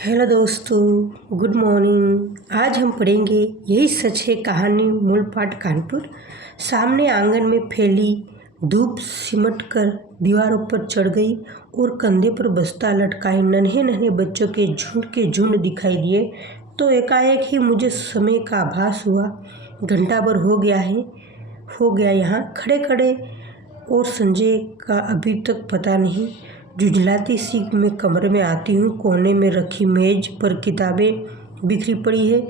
Hello दोस्तों, good morning. आज हम पढ़ेंगे यही सच है कहानी मूलपाट कानपुर। सामने आंगन में फैली धूप सिमट कर दीवारों पर चढ़ गई और कंधे पर बस्ता लटकाए नन्हे नन्हे बच्चों के झुंड दिखाई दिए तो एकाएक ही मुझे समय का आभास हुआ। घंटा भर हो गया यहाँ खड़े खड़े और संजय का अभी तक पता नहीं। जुझलाती सी मैं कमरे में आती हूँ। कोने में रखी मेज पर किताबें बिखरी पड़ी है,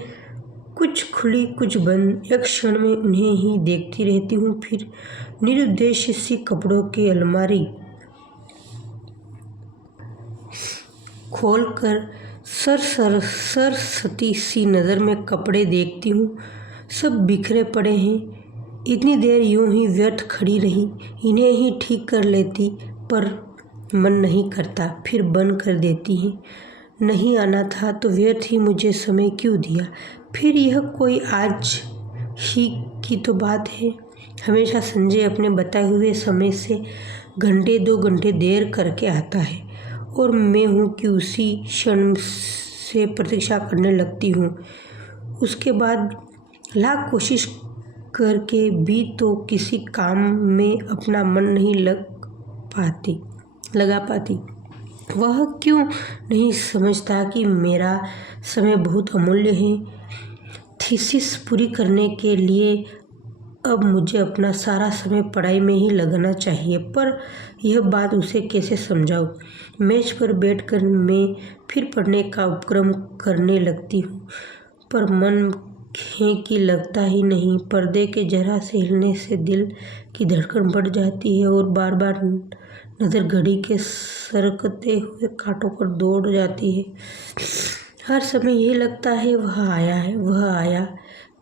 कुछ खुली कुछ बंद। एक क्षण में उन्हें ही देखती रहती हूँ, फिर निरुद्देश्य सी कपड़ों की अलमारी खोलकर सरसती सी नज़र में कपड़े देखती हूँ। सब बिखरे पड़े हैं। इतनी देर यूं ही व्यर्थ खड़ी रही, इन्हें ही ठीक कर लेती, पर मन नहीं करता। फिर बंद कर देती है। नहीं आना था तो व्यर्थ ही मुझे समय क्यों दिया। फिर यह कोई आज ही की तो बात है। हमेशा संजय अपने बताए हुए समय से घंटे 2 घंटे देर करके आता है और मैं हूँ कि उसी क्षण से प्रतीक्षा करने लगती हूँ। उसके बाद लाख कोशिश करके भी तो किसी काम में अपना मन नहीं लगा पाती। वह क्यों नहीं समझता कि मेरा समय बहुत अमूल्य है। थीसिस पूरी करने के लिए अब मुझे अपना सारा समय पढ़ाई में ही लगाना चाहिए, पर यह बात उसे कैसे समझाऊं। मेज पर बैठकर मैं फिर पढ़ने का उपक्रम करने लगती हूँ, पर मन है कि लगता ही नहीं। पर्दे के जरा से हिलने से दिल की धड़कन बढ़ जाती है और बार बार नज़र घड़ी के सरकते हुए कांटों पर दौड़ जाती है। हर समय यही लगता है वह आया।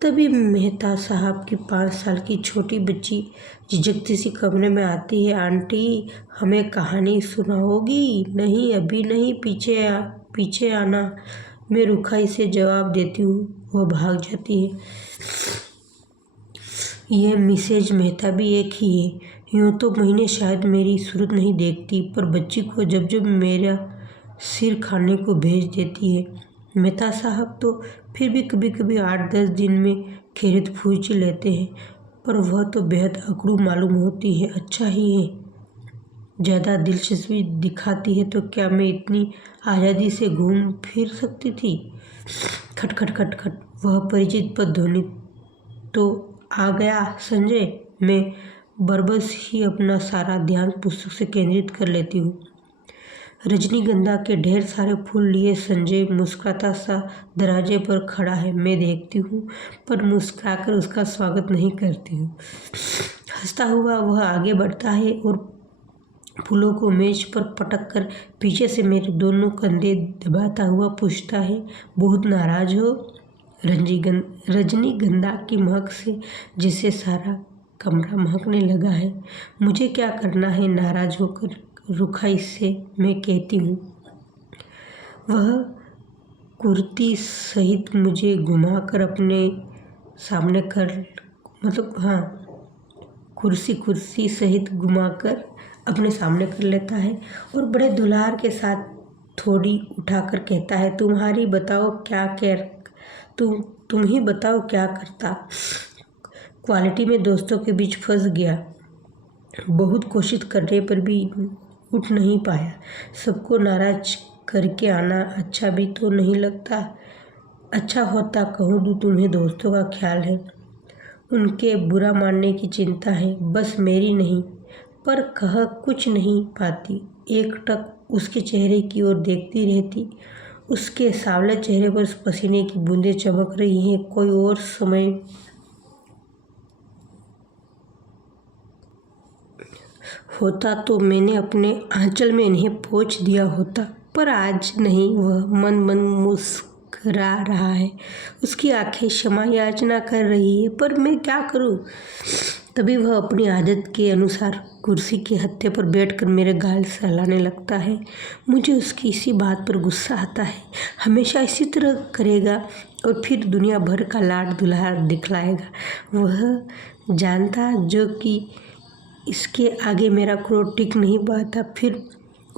तभी मेहता साहब की 5 साल की छोटी बच्ची झिझकती सी कमरे में आती है। आंटी, हमें कहानी सुनाओगी? नहीं, अभी नहीं, पीछे आना। मैं रुखाई से जवाब देती हूँ। वह भाग जाती है। यह मिसेज मेहता भी एक ही है। यूँ तो महीने शायद मेरी सूरत नहीं देखती, पर बच्ची को जब जब मेरा सिर खाने को भेज देती है। मेहता साहब तो फिर भी कभी कभी 8-10 दिन में खैरियत पूछ लेते हैं, पर वह तो बेहद अकड़ू मालूम होती है। अच्छा ही है, ज़्यादा दिलचस्पी दिखाती है तो क्या मैं इतनी आज़ादी से घूम फिर सकती थी। खट खट खट खट। वह परिचित पद ध्वनि तो आ गया। संजय। मैं बरबस ही अपना सारा ध्यान पुस्तक से केंद्रित कर लेती हूँ। रजनीगंधा के ढेर सारे फूल लिए संजय मुस्कुराता सा दरवाजे पर खड़ा है। मैं देखती हूँ, पर मुस्कुराकर उसका स्वागत नहीं करती हूँ। हंसता हुआ वह आगे बढ़ता है और फूलों को मेज पर पटक कर पीछे से मेरे दोनों कंधे दबाता हुआ पूछता है, बहुत नाराज हो? रजनीगंधा की महक से जिसे सारा कमरा महकने लगा है। मुझे क्या करना है नाराज होकर? रुखाई से मैं कहती हूँ। वह कुर्ती सहित मुझे घुमाकर अपने सामने कुर्सी सहित घुमाकर अपने सामने कर लेता है और बड़े दुलार के साथ थोड़ी उठाकर कहता है, तुम ही बताओ क्या करता। क्वालिटी में दोस्तों के बीच फंस गया। बहुत कोशिश करने पर भी उठ नहीं पाया। सबको नाराज करके आना अच्छा भी तो नहीं लगता। अच्छा होता कहूँ तो तुम्हें दोस्तों का ख्याल है, उनके बुरा मानने की चिंता है, बस मेरी नहीं। पर कह कुछ नहीं पाती। एकटक उसके चेहरे की ओर देखती रहती। उसके सांवले चेहरे पर पसीने की बूंदें चमक रही हैं। कोई और समय होता तो मैंने अपने आंचल में इन्हें पोंछ दिया होता, पर आज नहीं। वह मन मन मुस्कुरा रहा है। उसकी आंखें क्षमा याचना कर रही है, पर मैं क्या करूं? तभी वह अपनी आदत के अनुसार कुर्सी के हत्थे पर बैठकर मेरे गाल सहलाने लगता है। मुझे उसकी इसी बात पर गुस्सा आता है। हमेशा इसी तरह करेगा और फिर दुनिया भर का लाड दुलार दिखलाएगा। वह जानता जो कि इसके आगे मेरा क्रोध टिक नहीं पाता। फिर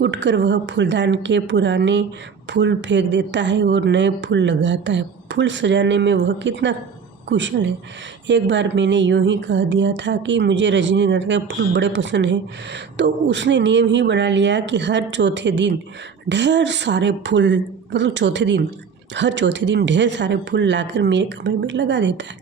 उठकर वह फूलदान के पुराने फूल फेंक देता है और नए फूल लगाता है। फूल सजाने में वह कितना कुशल है। एक बार मैंने यूं ही कह दिया था कि मुझे रजनीगंधा के फूल बड़े पसंद हैं, तो उसने नियम ही बना लिया कि हर चौथे दिन ढेर सारे फूल हर चौथे दिन ढेर सारे फूल लाकर मेरे कमरे में लगा देता है।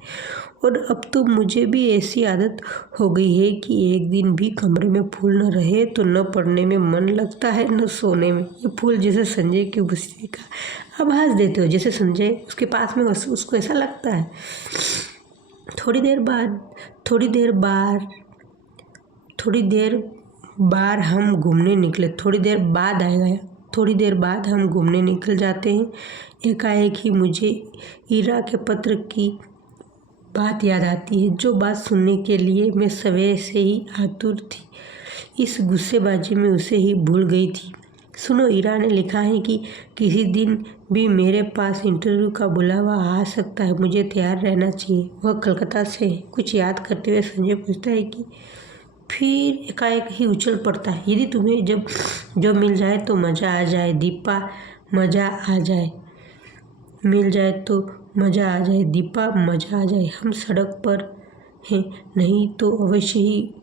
और अब तो मुझे भी ऐसी आदत हो गई है कि एक दिन भी कमरे में फूल न रहे तो न पढ़ने में मन लगता है न सोने में। ये फूल जैसे संजय की उपस्थिति का आभास देते हो, जैसे संजय उसके पास में उसको ऐसा लगता है। थोड़ी देर बाद हम घूमने निकल जाते हैं। एकाएक ही मुझे ईरा के पत्र की बात याद आती है, जो बात सुनने के लिए मैं सवेरे से ही आतुर थी। इस गुस्सेबाजी में उसे ही भूल गई थी। सुनो, ईरा ने लिखा है कि किसी दिन भी मेरे पास इंटरव्यू का बुलावा आ सकता है, मुझे तैयार रहना चाहिए। वह कलकत्ता से कुछ याद करते हुए संजय पूछता है कि फिर एकाएक ही उछल पड़ता है, यदि तुम्हें जब मिल जाए तो मज़ा आ जाए दीपा, मज़ा आ जाए दीपा, मज़ा आ जाए। हम सड़क पर हैं, नहीं तो अवश्य ही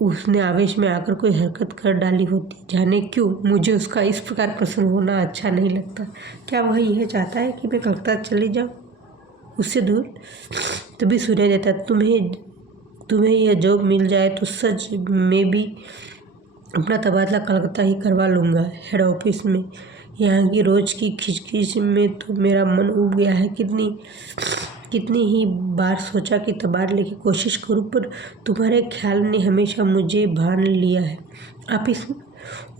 उसने आवेश में आकर कोई हरकत कर डाली होती। जाने क्यों मुझे उसका इस प्रकार प्रसन्न होना अच्छा नहीं लगता। क्या वह यह चाहता है कि मैं कलकत्ता चली जाऊँ, उससे दूर? तभी सुनाई देता, तुम्हें यह जॉब मिल जाए तो सच में भी अपना तबादला कलकत्ता ही करवा लूँगा, हेड ऑफिस में। यहाँ की रोज की खिचखिच में तो मेरा मन उब गया है। कितनी ही बार सोचा कि तबादले की कोशिश करूं, पर तुम्हारे ख्याल ने हमेशा मुझे भान लिया है।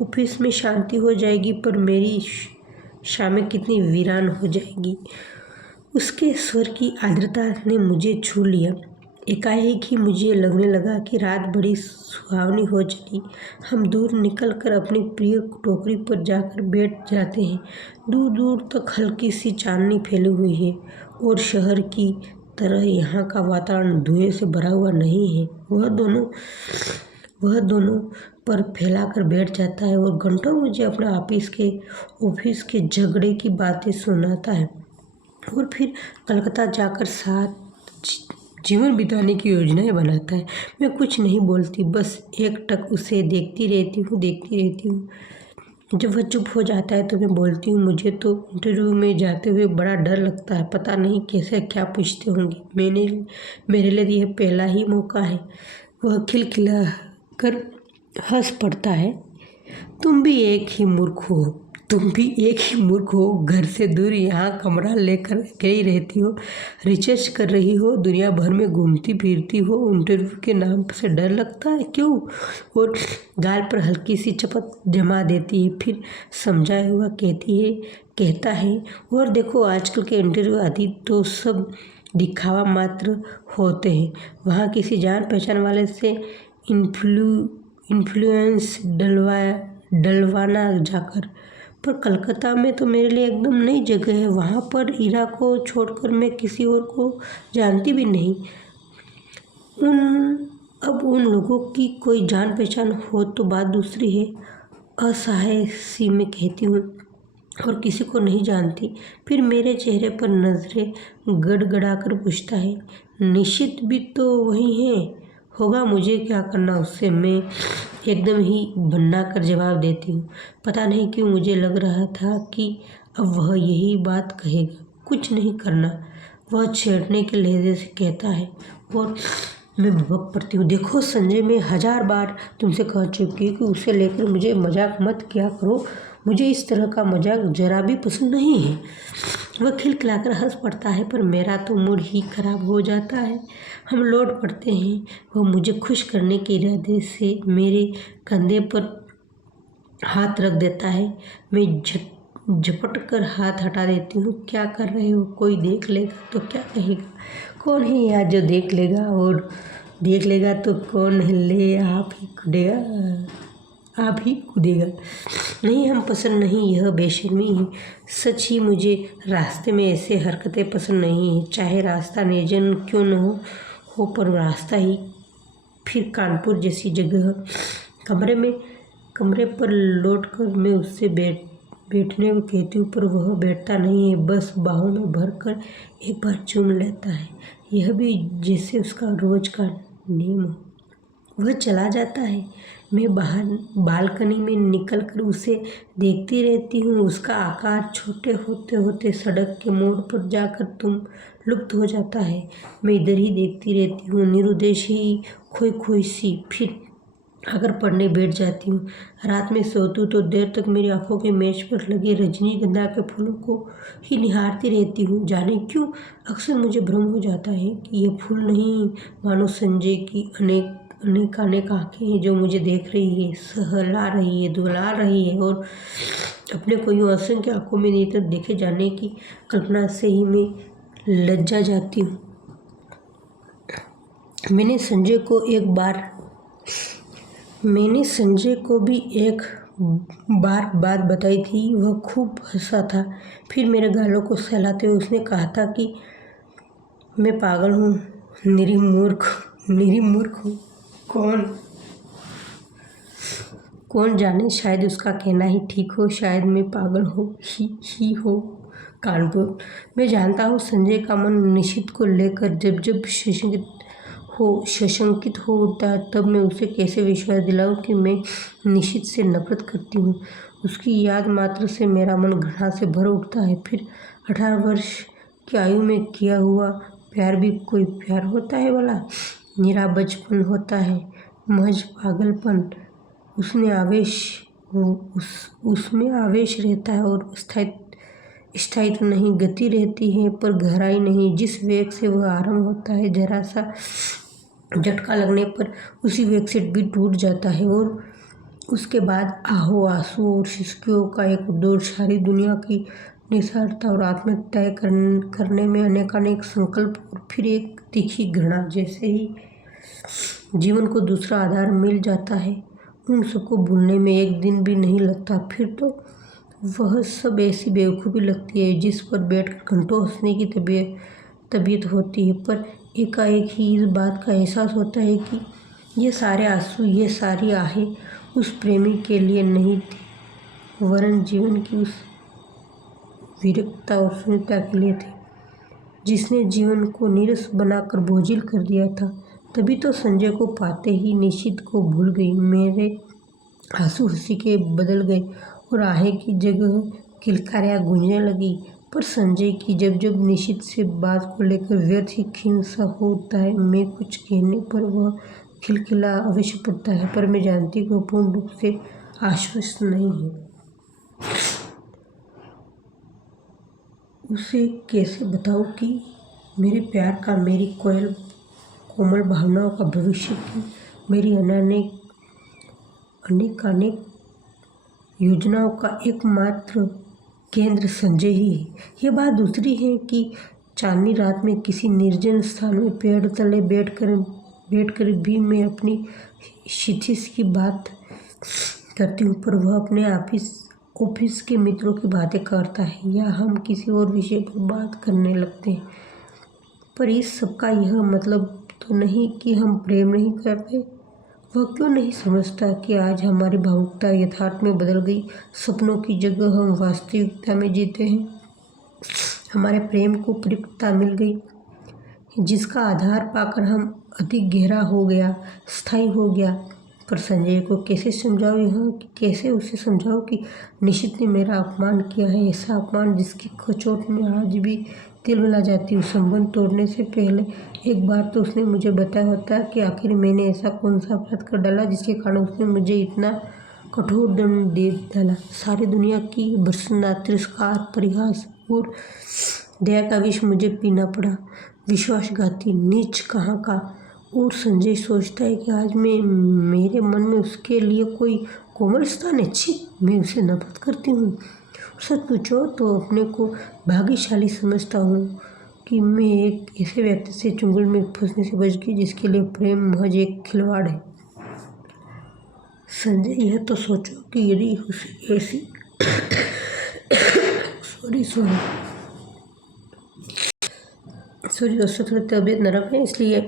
ऑफिस में शांति हो जाएगी, पर मेरी शामें कितनी वीरान हो जाएगी। उसके स्वर की आर्द्रता ने मुझे छू लिया। एकाएक ही मुझे लगने लगा कि रात बड़ी सुहावनी हो चली। हम दूर निकलकर अपनी प्रिय टोकरी पर जाकर बैठ जाते हैं। दूर दूर तक हल्की सी चांदनी फैली हुई है और शहर की तरह यहाँ का वातावरण धुएं से भरा हुआ नहीं है। वह दोनों पर फैलाकर बैठ जाता है और घंटों मुझे अपना ऑफिस के झगड़े की बातें सुनाता है और फिर कलकत्ता जाकर साथ जीवन बिताने की योजनाएं बनाता है। मैं कुछ नहीं बोलती, बस एकटक उसे देखती रहती हूँ। जब वह चुप हो जाता है तो मैं बोलती हूँ, मुझे तो इंटरव्यू में जाते हुए बड़ा डर लगता है। पता नहीं कैसे क्या पूछते होंगे। मेरे लिए यह पहला ही मौका है। वह खिलखिला कर हंस पड़ता है। तुम भी एक ही मूर्ख हो। घर से दूर यहाँ कमरा लेकर अकेली रहती हो, रिसर्च कर रही हो, दुनिया भर में घूमती फिरती हो। इंटरव्यू के नाम से डर लगता है क्यों? और गाल पर हल्की सी चपत जमा देती है, फिर समझाए हुआ कहता है, और देखो आजकल के इंटरव्यू आदि तो सब दिखावा मात्र होते हैं। वहाँ किसी जान पहचान वाले से इन्फ्लुएंस डलवाना जाकर। पर कलकत्ता में तो मेरे लिए एकदम नई जगह है। वहाँ पर ईरा को छोड़कर मैं किसी और को जानती भी नहीं। अब उन लोगों की कोई जान पहचान हो तो बात दूसरी है। असहाय सी मैं कहती हूँ, और किसी को नहीं जानती। फिर मेरे चेहरे पर नजरें गड़गड़ाकर पूछता है, निश्चित भी तो वही है होगा, मुझे क्या करना उससे? मैं एकदम ही भन्ना कर जवाब देती हूँ। पता नहीं क्यों मुझे लग रहा था कि अब वह यही बात कहेगा। कुछ नहीं करना, वह छेड़ने के लहजे से कहता है, और मैं भड़क पड़ती हूँ। देखो संजय, मैं 1000 बार तुमसे कह चुकी हूँ कि उसे लेकर मुझे मजाक मत किया करो। मुझे इस तरह का मजाक जरा भी पसंद नहीं है। वह खिलखिलाकर हंस पड़ता है, पर मेरा तो मूड ही खराब हो जाता है। हम लौट पड़ते हैं। वह मुझे खुश करने के इरादे से मेरे कंधे पर हाथ रख देता है। मैं झपट कर हाथ हटा देती हूँ। क्या कर रहे हो? कोई देख लेगा तो क्या कहेगा? कौन है यहाँ जो देख लेगा? और देख लेगा तो कौन ले आप ही कूदेगा। नहीं, हम पसंद नहीं, यह बेशर्मी है। सच ही मुझे रास्ते में ऐसे हरकतें पसंद नहीं है, चाहे रास्ता निर्जन क्यों न हो, पर रास्ता ही। फिर कानपुर जैसी जगह कमरे में कमरे पर लौटकर मैं उससे बैठने को कहती हूँ, पर वह बैठता नहीं है, बस बाहों में भरकर एक बार चूम लेता है, यह भी जैसे उसका रोज का नियम हो। वह चला जाता है। मैं बाहर बालकनी में निकलकर उसे देखती रहती हूँ। उसका आकार छोटे होते होते सड़क के मोड़ पर जाकर लुप्त हो जाता है। मैं इधर ही देखती रहती हूँ, निरुद्देश ही, खोई खोई सी। फिर अगर पढ़ने बैठ जाती हूँ। रात में सोती हूँ तो देर तक मेरी आंखों के मेज पर लगे रजनीगंधा के फूलों को ही निहारती रहती हूँ। जाने क्यों अक्सर मुझे भ्रम हो जाता है कि ये फूल नहीं, मानो संजय की अनेक आंखें हैं जो मुझे देख रही है, सहला रही है, दुला रही है, और अपने को यूँ असंख्य आंखों में निरंतर देखे जाने की कल्पना से ही मैं लज्जा जाती हूँ। मैंने संजय को भी एक बार बात बताई थी। वह खूब हंसा था। फिर मेरे गालों को सहलाते हुए उसने कहा था कि मैं पागल हूँ, निरी मूर्ख हूँ। कौन जाने, शायद उसका कहना ही ठीक हो, शायद मैं पागल ही हो। कानपुर। मैं जानता हूँ संजय का मन निशित को लेकर जब सशंकित हो उठता है, तब मैं उसे कैसे विश्वास दिलाऊं कि मैं निशित से नफरत करती हूँ। उसकी याद मात्र से मेरा मन घृणा से भर उठता है। फिर 18 वर्ष की आयु में किया हुआ प्यार भी कोई प्यार होता है भला? निरा बचपन होता है, महज पागलपन। उसमें आवेश रहता है और स्थायित्व नहीं, गति रहती है पर गहराई नहीं। जिस वेग से वह आरंभ होता है, जरा सा झटका लगने पर उसी वेग से भी टूट जाता है, और उसके बाद आहो आंसू और सिसकियों का एक दौर, सारी दुनिया की निसारता और आत्महत्या तय करने में अनेकानेक संकल्प, और फिर एक तीखी घृणा। जैसे ही जीवन को दूसरा आधार मिल जाता है, उन सबको भूलने में एक दिन भी नहीं लगता। फिर तो वह सब ऐसी बेवकूफ़ी लगती है जिस पर बैठकर घंटों हंसने की तबीयत होती है, पर एकाएक ही इस बात का एहसास होता है कि ये सारे आंसू, ये सारी आहें उस प्रेमी के लिए नहीं थी, वरन जीवन की उस विरक्ता और शून्यता के लिए थे जिसने जीवन को नीरस बनाकर बोझिल कर दिया था। तभी तो संजय को पाते ही निशित को भूल गई। मेरे आंसू हंसी के बदल गए और आहें की जगह किलकारियाँ गूंजने लगी। पर संजय की जब निशित से बात को लेकर व्यर्थ ही खीन सा हो उठता है। मैं कुछ कहने पर वह खिलखिला अवश्य पड़ता है, पर मैं जानती हूँ पूर्ण रूप से आश्वस्त नहीं है। उसे कैसे बताऊँ कि मेरे प्यार का, मेरी कोमल भावनाओं का, भविष्य की मेरी अनेक योजनाओं का एकमात्र केंद्र संजय ही है। यह बात दूसरी है कि चांदनी रात में किसी निर्जन स्थान में पेड़ तले बैठकर भी मैं अपनी शिथिश की बात करती हूँ, पर वह अपने ऑफिस के मित्रों की बातें करता है, या हम किसी और विषय पर बात करने लगते हैं। पर इस सब का यह मतलब तो नहीं कि हम प्रेम नहीं करते। वह क्यों नहीं समझता कि आज हमारी भावुकता यथार्थ में बदल गई। सपनों की जगह हम वास्तविकता में जीते हैं। हमारे प्रेम को परिपक्वता मिल गई, जिसका आधार पाकर हम अधिक गहरा हो गया, स्थायी हो गया। पर संजय को कैसे समझाऊँ कैसे उसे समझाऊँ कि निशित ने मेरा अपमान किया है, ऐसा अपमान जिसकी खचोट में आज भी तिल मिला जाती हूँ। संबंध तोड़ने से पहले एक बार तो उसने मुझे बताया होता कि आखिर मैंने ऐसा कौन सा अपराध कर डाला जिसके कारण उसने मुझे इतना कठोर दंड दे डाला। सारी दुनिया की भर्त्सना, तिरस्कार, परिहास और दया का विष मुझे पीना पड़ा। विश्वासघाती नीच कहाँ का। और संजय सोचता है कि आज मेरे मन में उसके लिए कोई कोमल स्थान है। छी, मैं उसे नफरत करती हूँ। सच पूछो तो अपने को भाग्यशाली समझता हूँ कि मैं एक ऐसे व्यक्ति से चुंगल में फंसने से बच गई जिसके लिए प्रेम महज एक खिलवाड़ है। संजय, यह तो सोचो कि यदि उसे ऐसी सॉरी दोस्तों, थोड़ी तबीयत नरम है इसलिए।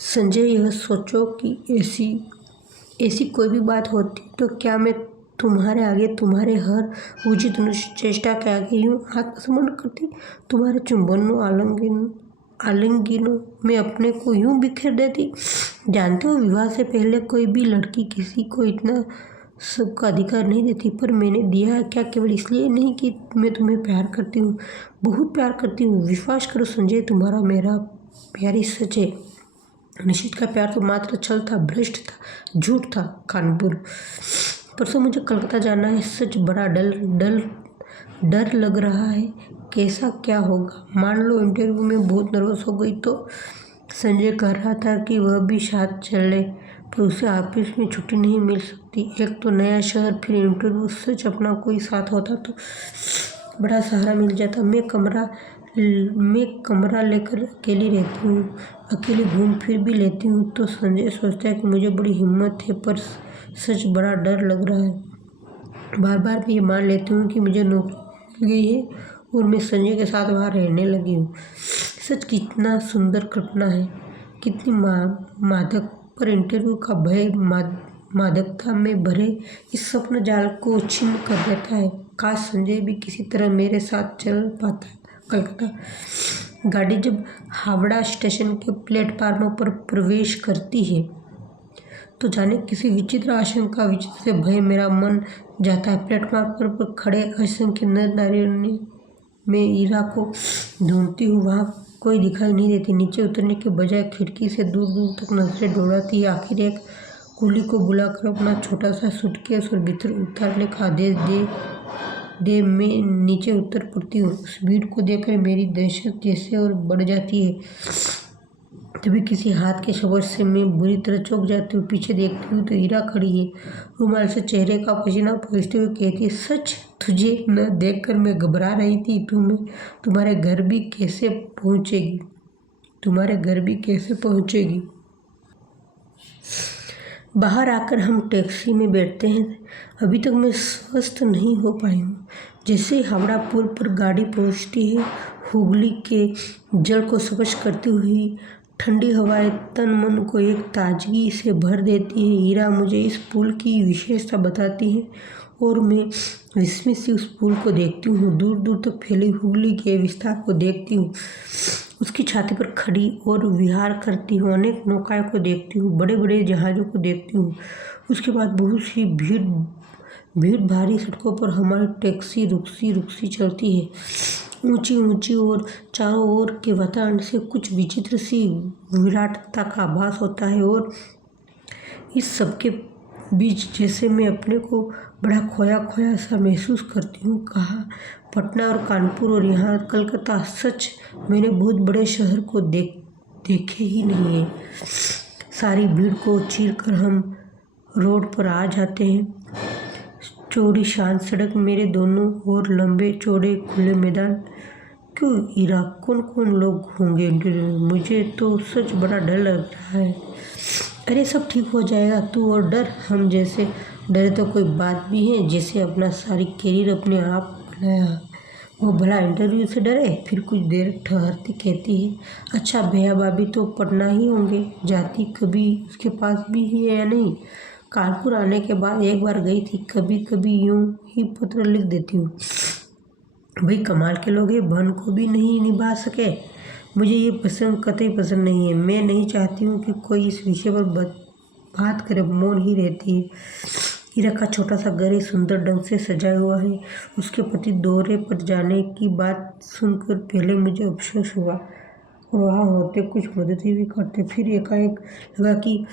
संजय, यह सोचो कि ऐसी ऐसी कोई भी बात होती तो क्या मैं तुम्हारे आगे, तुम्हारे हर उचित चेष्टा के आगे यूं आत्मसमर्पण करती? तुम्हारे चुंबनों, आलिंगनों में अपने को यूं बिखेर देती? जानते हो, विवाह से पहले कोई भी लड़की किसी को इतना सबका अधिकार नहीं देती, पर मैंने दिया है। क्या केवल इसलिए नहीं कि मैं तुम्हें प्यार करती हूँ, बहुत प्यार करती हूँ। विश्वास करो संजय, तुम्हारा मेरा प्यार ही सच है। निश्चित का प्यार तो मात्र छल था, भ्रष्ट था, झूठ था। कानपुर, परसों मुझे कलकत्ता जाना है। सच बड़ा डर लग रहा है। कैसा क्या होगा? मान लो इंटरव्यू में बहुत नर्वस हो गई तो? संजय कह रहा था कि वह भी साथ चले, पर उसे ऑफिस में छुट्टी नहीं मिल सकती। एक तो नया शहर, फिर इंटरव्यू। सच अपना कोई साथ होता तो बड़ा सहारा मिल जाता। मैं कमरा लेकर अकेली रहती हूँ, अकेली घूम फिर भी लेती हूँ। तो संजय सोचता है कि मुझे बड़ी हिम्मत है, पर सच बड़ा डर लग रहा है। बार बार मैं ये मान लेती हूँ कि मुझे नौकरी मिल गई है और मैं संजय के साथ वहाँ रहने लगी हूँ। सच कितना सुंदर कल्पना है, कितनी मादक, पर इंटरव्यू का भय मादकता में भरे इस स्वप्न जाल को छिन्न कर देता है। काश संजय भी किसी तरह मेरे साथ चल पाता। कलकत्ता। गाड़ी जब हावड़ा स्टेशन के प्लेटफार्म पर प्रवेश करती है तो जाने किसी विचित्र आशंका, विचित्र से भय मेरा मन जाता है। प्लेटफार्म पर खड़े असंख्य नर नारियों ने मैं ईरा को ढूंढती हूँ, वहाँ कोई दिखाई नहीं देती। नीचे उतरने के बजाय खिड़की से दूर दूर तक नजरें दौड़ाती है। आखिर एक कुली को बुलाकर अपना छोटा सा सूटकेस और भीतर उतारने का आदेश दे मैं नीचे उतर पड़ती हूँ। उस भीड़ को देखकर मेरी दहशत जैसे और बढ़ जाती है। तभी किसी हाथ के स्पर्श से मैं बुरी तरह चौंक जाती हूँ। पीछे देखती हूँ तो ईरा खड़ी है, रुमाल से चेहरे का पसीना पोंछते हुए कहती है, सच तुझे न देखकर मैं घबरा रही थी। तुम्हारे घर भी कैसे पहुँचेगी? बाहर आकर हम टैक्सी में बैठते हैं। अभी तक मैं स्वस्थ नहीं हो पाई हूँ। जैसे ही हावड़ा पुल पर गाड़ी पहुँचती है, हुगली के जल को स्पर्श करती हुई ठंडी हवाएं तन मन को एक ताजगी से भर देती है। हीरा मुझे इस पुल की विशेषता बताती है और मैं विस्मय से उस पुल को देखती हूँ। दूर दूर तक फैली हुगली के विस्तार को देखती हूँ। उसकी छाती पर खड़ी और विहार करती हूँ। अनेक नौकाओं को देखती हूँ, बड़े बड़े जहाज़ों को देखती हूँ। उसके बाद बहुत सी भीड़ भारी सड़कों पर हमारी टैक्सी रुकसी चलती है। ऊंची ऊंची और चारों ओर के वातावरण से कुछ विचित्र सी विराटता का आभास होता है और इस सबके बीच जैसे मैं अपने को बड़ा खोया खोया सा महसूस करती हूँ। कहाँ पटना और कानपुर और यहाँ कलकत्ता। सच मैंने बहुत बड़े शहर को देखे ही नहीं है। सारी भीड़ को चीर कर हम रोड पर आ जाते हैं। चौड़ी शांत सड़क, मेरे दोनों ओर लंबे चौड़े खुले मैदान। क्यों ईरा, कौन कौन लोग होंगे इंटरव्यू में? मुझे तो सच बड़ा डर लग रहा है। अरे सब ठीक हो जाएगा, तू और डर। हम जैसे डरे तो कोई बात भी है, जैसे अपना सारी कैरियर अपने आप बनाया। वो भला इंटरव्यू से डरे? फिर कुछ देर ठहरती कहती है, अच्छा भैया भाभी तो पटना ही होंगे, जाती कभी उसके पास भी है या नहीं? कानपुर आने के बाद एक बार गई थी, कभी कभी यूं ही पत्र लिख देती हूँ। भाई कमाल के लोग हैं, बहन को भी नहीं निभा सके। मुझे ये कतई पसंद नहीं है। मैं नहीं चाहती हूँ कि कोई इस विषय पर बात करे, मौन ही रहती है। हीरा का छोटा सा घर सुंदर ढंग से सजाया हुआ है। उसके पति दौरे पर जाने की बात सुनकर पहले मुझे अफसोस हुआ और वहाँ होते कुछ मदद भी करते। फिर एकाएक लगा कि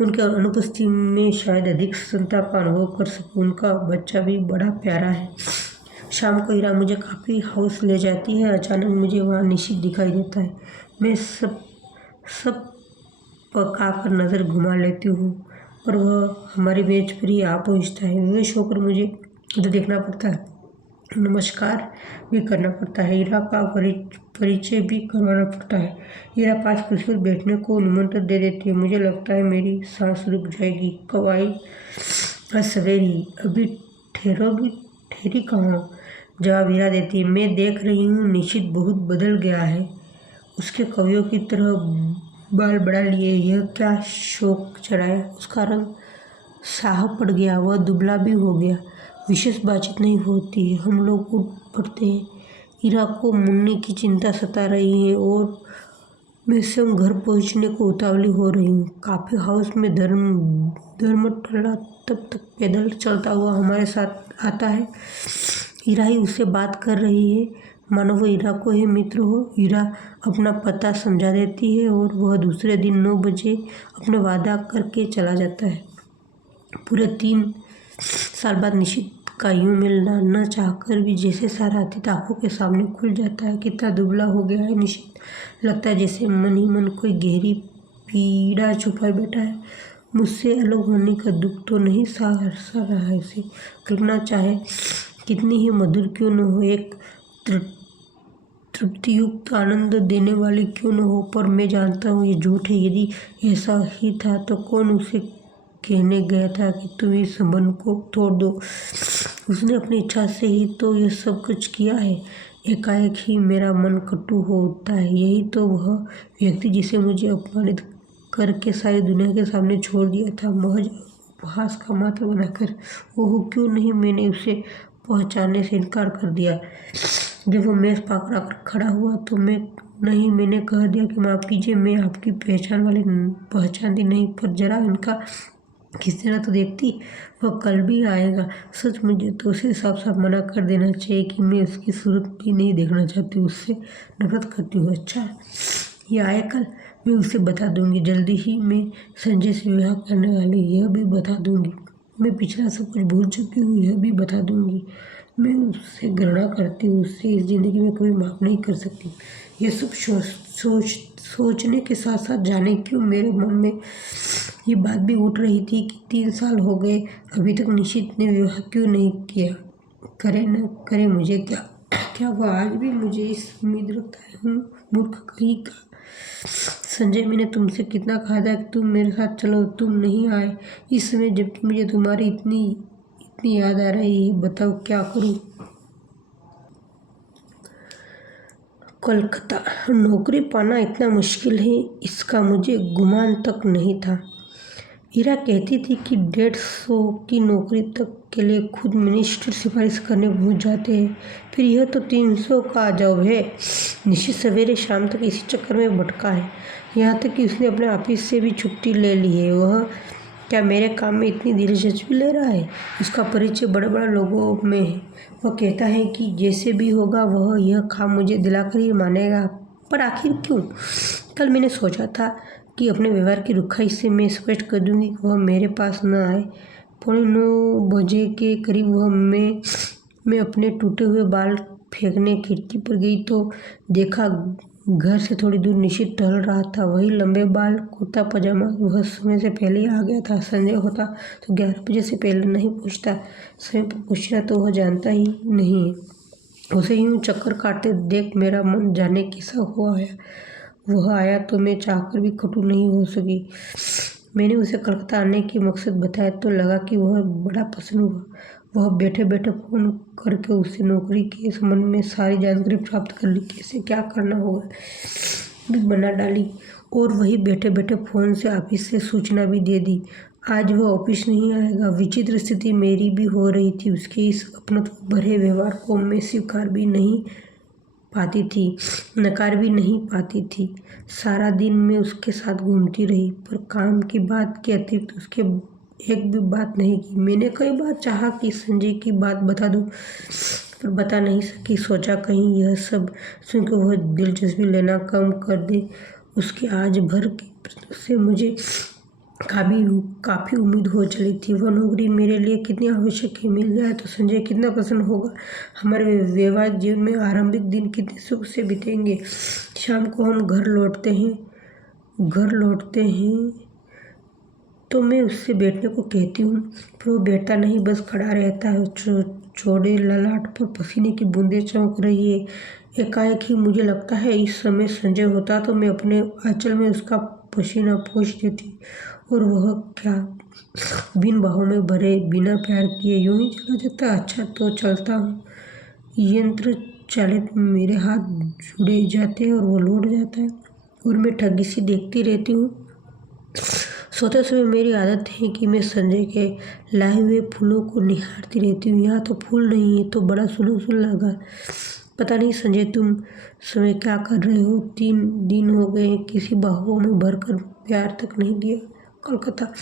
उनके अनुपस्थिति में शायद अधिक संताप का अनुभव कर सकूं। उनका बच्चा भी बड़ा प्यारा है। शाम को हीरा मुझे काफ़ी हाउस ले जाती है। अचानक मुझे वहाँ निशित दिखाई देता है। मैं सब पकाकर नज़र घुमा लेती हूँ और वह हमारी बेंच पर ही आ पहुँचता है। विवश होकर मुझे उधर देखना पड़ता है, नमस्कार भी करना पड़ता है, हीरा का परिचय भी करवाना पड़ता है। हीरा पास कुर्सी पर बैठने को निमंत्रण दे देती है। मुझे लगता है मेरी सांस रुक जाएगी। कब आई? आज सवेरे ही। अभी ठहरी कहाँ? जवाब हीरा देती है, मैं देख रही हूँ निश्चित बहुत बदल गया है। उसके कवियों की तरह बाल बढ़ा लिए, यह क्या शौक चढ़ाया। उसका रंग साहब पड़ गया, वह दुबला भी हो गया। विशेष बातचीत नहीं होती है। हम लोग उठ पड़ते हैं। ईरा को मुन्नी की चिंता सता रही है और मैं स्वयं घर पहुंचने को उतावली हो रही हूँ। कॉफी हाउस में धर्मटल्ला तब तक पैदल चलता हुआ हमारे साथ आता है। ईरा ही उससे बात कर रही है, मानो वो ईरा को ही मित्र हो। ईरा अपना पता समझा देती है और वह दूसरे दिन 9 बजे अपने वादा करके चला जाता है। पूरे 3 साल बाद निशित का यूं मिलना न चाहकर भी जैसे सारा अतीत आंखों के सामने खुल जाता है। कितना दुबला हो गया है निशित, लगता है जैसे मन ही मन कोई गहरी पीड़ा छुपाए बैठा है। मुझसे अलग होने का दुख तो नहीं सह रहा है उसे। कल्पना चाहे कितनी ही मधुर क्यों न हो, एक तृप्तियुक्त आनंद देने वाली क्यों न हो, पर मैं जानता हूँ ये झूठ है। यदि ऐसा ही था तो कौन उसे कहने गया था कि तुम इस संबंध को तोड़ दो। उसने अपनी इच्छा से ही तो यह सब कुछ किया है। एकाएक ही मेरा मन कटु हो उठता है। यही तो वह व्यक्ति जिसे मुझे अपमानित करके सारी दुनिया के सामने छोड़ दिया था, महज उपहास का मात्र बनाकर। ओह, क्यों नहीं मैंने उसे पहचानने से इनकार कर दिया। जब वो मेज पाकर आकर खड़ा हुआ तो मैंने कह दिया कि माफ़ कीजिए, मैं आपकी पहचानती नहीं, पर जरा इनका खींचना तो देखती। वह कल भी आएगा। सच मुझे तो उसे साफ साफ मना कर देना चाहिए कि मैं उसकी सूरत भी नहीं देखना चाहती, उससे नफरत करती हूँ। अच्छा, ये आए कल, मैं उसे बता दूंगी। जल्दी ही मैं संजय से विवाह करने वाली, यह भी बता दूंगी। मैं पिछला सब कुछ भूल चुकी हूँ, यह भी बता दूंगी। मैं उससे घृणा करती हूँ, उससे इस जिंदगी में कभी माफ़ नहीं कर सकती। ये सब सोचने के साथ साथ जाने क्यों मेरे मन में ये बात भी उठ रही थी कि 3 साल हो गए, अभी तक निशित ने विवाह क्यों नहीं किया। करे न करे मुझे क्या वह आज भी मुझे इस उम्मीद रखता है। हूँ मूर्ख कहीं का। संजय, मैंने तुमसे कितना कहा था कि तुम मेरे साथ चलो, तुम नहीं आए इस समय, जबकि मुझे तुम्हारी इतनी याद आ रही है। बताओ क्या करूँ। कोलकाता नौकरी पाना इतना मुश्किल है, इसका मुझे गुमान तक नहीं था। ईरा कहती थी कि 150 की नौकरी तक के लिए खुद मिनिस्टर सिफारिश करने पहुंच जाते हैं, फिर यह तो 300 का जॉब है। निश्चित सवेरे शाम तक इसी चक्कर में भटका है, यहाँ तक कि उसने अपने ऑफिस से भी छुट्टी ले ली है। वह क्या मेरे काम में इतनी दिलचस्पी ले रहा है। उसका परिचय बड़े बड़े लोगों में है। वह कहता है कि जैसे भी होगा वह यह काम मुझे दिलाकर ही मानेगा, पर आखिर क्यों। कल मैंने सोचा था कि अपने व्यवहार की रुखाई से मैं स्पष्ट कर दूंगी कि वह मेरे पास न आए। 9:15 बजे के करीब मैं अपने टूटे हुए बाल फेंकने खिड़की पर गई तो देखा घर से थोड़ी दूर निशित टहल रहा था। वही लंबे बाल, कुर्ता पजामा। वह समय से पहले ही आ गया था। संजय होता तो 11 बजे से पहले नहीं पूछता। समय पर पूछना तो वह जानता ही नहीं है। उसे यूं चक्कर काटते देख मेरा मन जाने कैसा हुआ है। वह आया तो मैं चाहकर भी कटु नहीं हो सकी। मैंने उसे कलकत्ता आने के मकसद बताया तो लगा कि वह बड़ा प्रसन्न हुआ। वह बैठे बैठे फ़ोन करके उससे नौकरी के संबंध में सारी जानकारी प्राप्त कर ली, कैसे क्या करना होगा भी बना डाली, और वही बैठे बैठे फ़ोन से ऑफिस से सूचना भी दे दी। आज वह ऑफिस नहीं आएगा। विचित्र स्थिति मेरी भी हो रही थी। उसके इस अपनत्व भरे व्यवहार को मैं स्वीकार भी नहीं पाती थी, नकार भी नहीं पाती थी। सारा दिन मैं उसके साथ घूमती रही, पर काम की बात के अतिरिक्त उसके एक भी बात नहीं की। मैंने कई बार चाहा कि संजय की बात बता दूं, पर बता नहीं सकी। सोचा कहीं यह सब सुनकर वह दिलचस्पी लेना कम कर दे। उसके आज भर के प्रश्न से मुझे काफ़ी उम्मीद हो चली थी। वह नौकरी मेरे लिए कितनी आवश्यक है, मिल जाए तो संजय कितना प्रसन्न होगा। हमारे वैवाहिक जीवन में आरंभिक दिन कितने सुख से बीतेंगे। शाम को हम घर लौटते हैं तो मैं उससे बैठने को कहती हूँ, पर वो बैठता नहीं, बस खड़ा रहता है। चौड़े ललाट पर पसीने की बूंदें चमक रही है। एकाएक ही मुझे लगता है इस समय संजय होता तो मैं अपने आंचल में उसका पसीना पोंछ देती और वह क्या बिन बाहों में भरे, बिना प्यार किए यूं ही चला जाता। अच्छा, तो चलता हूँ। यंत्र चालित मेरे हाथ जुड़े जाते हैं और वो लौट जाता है और मैं ठगी सी देखती रहती हूँ। सोते समय मेरी आदत है कि मैं संजय के लाए हुए फूलों को निहारती रहती हूँ। यहाँ तो फूल नहीं है तो बड़ा सुना सुना लगा। पता नहीं संजय तुम समय क्या कर रहे हो। 3 दिन हो गए किसी बाहों में भरकर प्यार तक नहीं दिया। कोलकाता।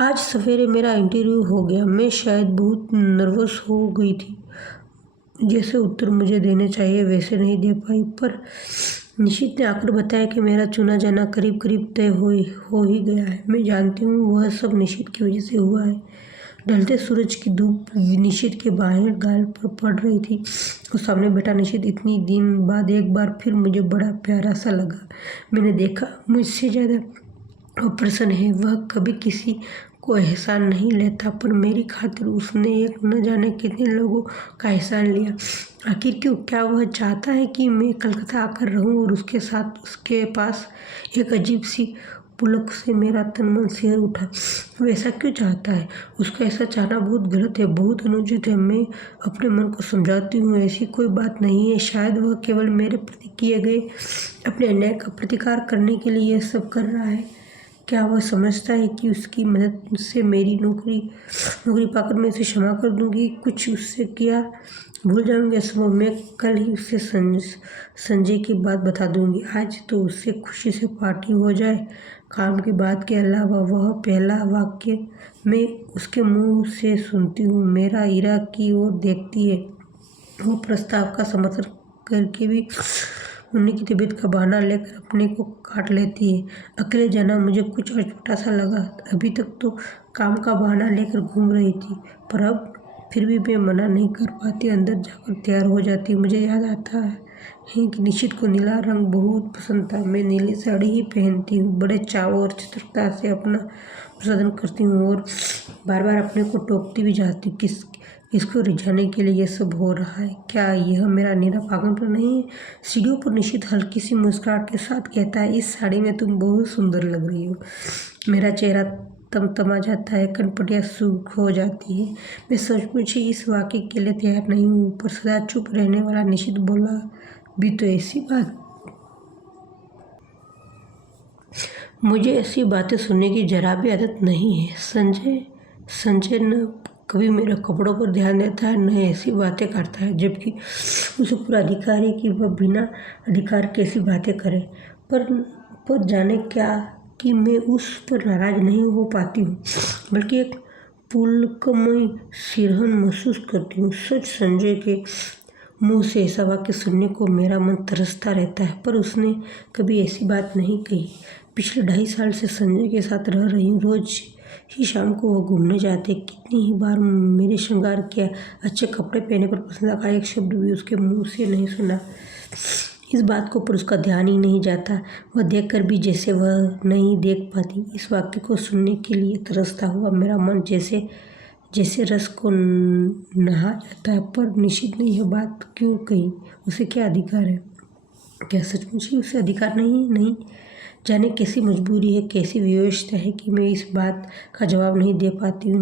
आज सवेरे मेरा इंटरव्यू हो गया। मैं शायद बहुत नर्वस हो गई थी। जैसे उत्तर मुझे देने चाहिए वैसे नहीं दे पाई, पर निशित ने आकर बताया कि मेरा चुना जाना करीब करीब तय हो ही गया है। मैं जानती हूँ वह सब निशित की वजह से हुआ है। ढलते सूरज की धूप निशित के बाएं गाल पर पड़ रही थी। वो सामने बैठा निशित इतनी दिन बाद एक बार फिर मुझे बड़ा प्यारा सा लगा। मैंने देखा मुझसे ज़्यादा वो प्रसन्न है। वह कभी किसी को एहसान नहीं लेता, पर मेरी खातिर उसने एक न जाने कितने लोगों का एहसान लिया। आखिर क्यों? क्या वह चाहता है कि मैं कलकत्ता आकर रहूं और उसके साथ उसके पास? एक अजीब सी पुलक से मेरा तन मन सिहर उठा। वह ऐसा क्यों चाहता है? उसका ऐसा चाहना बहुत गलत है, बहुत अनुचित है। मैं अपने मन को समझाती हूँ ऐसी कोई बात नहीं है। शायद वह केवल मेरे प्रति किए गए अपने अन्याय का प्रतिकार करने के लिए यह सब कर रहा है। क्या वह समझता है कि उसकी मदद से मेरी नौकरी पाकर मैं उसे क्षमा कर दूंगी, कुछ उससे किया भूल जाऊंगी? असंभव। मैं कल ही उसे संजय की बात बता दूंगी। आज तो उससे खुशी से पार्टी हो जाए। काम की बात के अलावा वह पहला वाक्य मैं उसके मुंह से सुनती हूँ। मेरा ईरा की ओर देखती है। वो प्रस्ताव का समर्थन करके भी उन्हीं की तबीयत का बहाना लेकर अपने को काट लेती है। अकेले जाना मुझे कुछ अटपटा सा लगा। अभी तक तो काम का बहाना लेकर घूम रही थी, पर अब फिर भी मैं मना नहीं कर पाती। अंदर जाकर तैयार हो जाती। मुझे याद आता है कि निशित को नीला रंग बहुत पसंद था। मैं नीली साड़ी ही पहनती हूँ। बड़े चाव और चतुरता से अपना प्रसाधन करती हूँ और बार बार अपने को टोकती भी जाती हूँ। इसको रिझाने के लिए यह सब हो रहा है? क्या यह मेरा निरा पागलपन नहीं है? सीढ़ियों पर निशित हल्की सी मुस्कुराहट के साथ कहता है, इस साड़ी में तुम बहुत सुंदर लग रही हो। मेरा चेहरा तमतमा जाता है, कनपटियाँ सूख हो जाती है। मैं सचमुच ही इस वाक्य के लिए तैयार नहीं हूँ। पर सदा चुप रहने वाला निशित बोला, भी तो ऐसी बात। मुझे ऐसी बातें सुनने की जरा भी आदत नहीं है। संजय न कभी मेरे कपड़ों पर ध्यान देता है, न ऐसी बातें करता है, जबकि उसे पूरा अधिकार है कि वह बिना अधिकार के ऐसी बातें करे। पर जाने क्या कि मैं उस पर नाराज नहीं हो पाती हूँ, बल्कि एक पुलकमय सिरहन महसूस करती हूँ। सच संजय के मुंह से ऐसा वाक्य सुनने को मेरा मन तरसता रहता है, पर उसने कभी ऐसी बात नहीं कही। पिछले 2.5 साल से संजय के साथ रह रही हूँ। रोज ही शाम को वह घूमने जाते। कितनी ही बार मेरे श्रृंगार किया, अच्छे कपड़े पहने पर पसंद का एक शब्द भी उसके मुंह से नहीं सुना। इस बात को पर उसका ध्यान ही नहीं जाता। वह देखकर भी जैसे वह नहीं देख पाती। इस वाक्य को सुनने के लिए तरसता हुआ मेरा मन जैसे रस को नहा जाता है। पर निशित ने यह बात क्यों कही? उसे क्या अधिकार है? क्या सचमुच ही उसे अधिकार नहीं? जाने कैसी मजबूरी है, कैसी विवशता है कि मैं इस बात का जवाब नहीं दे पाती हूँ।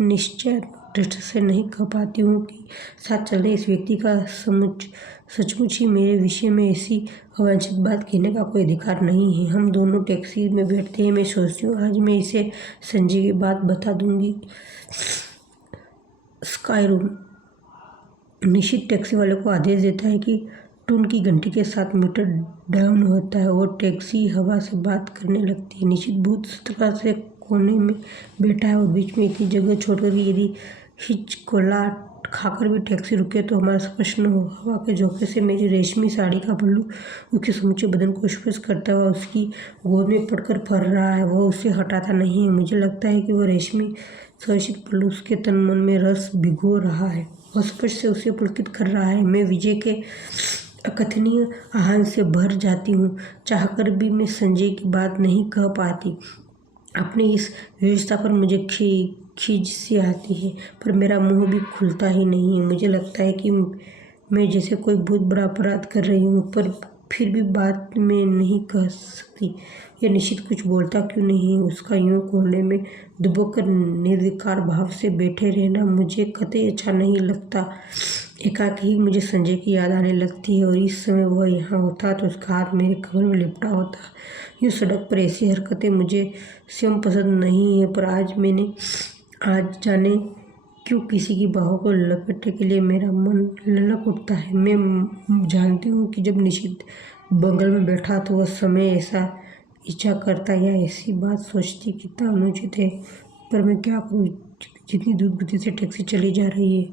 निश्चय दृष्टि से नहीं कह पाती हूँ कि साथ चल रहे इस व्यक्ति का सचमुच ही मेरे विषय में ऐसी अवांछित बात कहने का कोई अधिकार नहीं है। हम दोनों टैक्सी में बैठते हैं। मैं सोचती हूँ आज मैं इसे संजय की बात बता दूंगी। Sky room. निशित टैक्सी वाले को आदेश देता है कि टून की घंटी के साथ मीटर डाउन होता है और टैक्सी हवा से बात करने लगती है। निशित बहुत सतर्कता से कोने में बैठा है और बीच में इतनी जगह छोड़कर कि यदि हिचकोलाहट खाकर भी टैक्सी रुके तो हमारा स्पर्श न हो। हवा के झोंके से मेरी रेशमी साड़ी का पल्लू उसके समूचे बदन को स्पर्श करता हुआ उसकी गोद में पड़कर फर रहा है। वह उसे हटाता नहीं है। मुझे लगता है कि वह रेशमी सुरक्षित पल्लू उसके तन मन में रस भिगो रहा है। वह स्पर्श से उसे पुलकित कर रहा है। मैं विजय के अकथनीय आह्लाद से भर जाती हूँ। चाहकर भी मैं संजय की बात नहीं कह पाती। अपनी इस व्यवस्था पर मुझे खीज सी आती है, पर मेरा मुंह भी खुलता ही नहीं है। मुझे लगता है कि मैं जैसे कोई बहुत बड़ा अपराध कर रही हूँ, पर फिर भी बात मैं नहीं कह सकती। यह निश्चित कुछ बोलता क्यों नहीं है। उसका यूं कोने में दुबककर निर्विकार भाव से बैठे रहना मुझे कतई अच्छा नहीं लगता। एकाएक ही मुझे संजय की याद आने लगती है और इस समय वह यहाँ होता तो उसका हाथ मेरे कमर में लिपटा होता। यूं सड़क पर ऐसी हरकतें मुझे स्वयं पसंद नहीं है, पर आज जाने क्यों किसी की बाहों को लपेटने के लिए मेरा मन ललक उठता है। मैं जानती हूँ कि जब निशित बगल में बैठा तो वह समय ऐसा इच्छा करता या ऐसी बात सोचती कितना अनुचित है, पर मैं क्या करूँ। जितनी द्रुत गति से टैक्सी चली जा रही है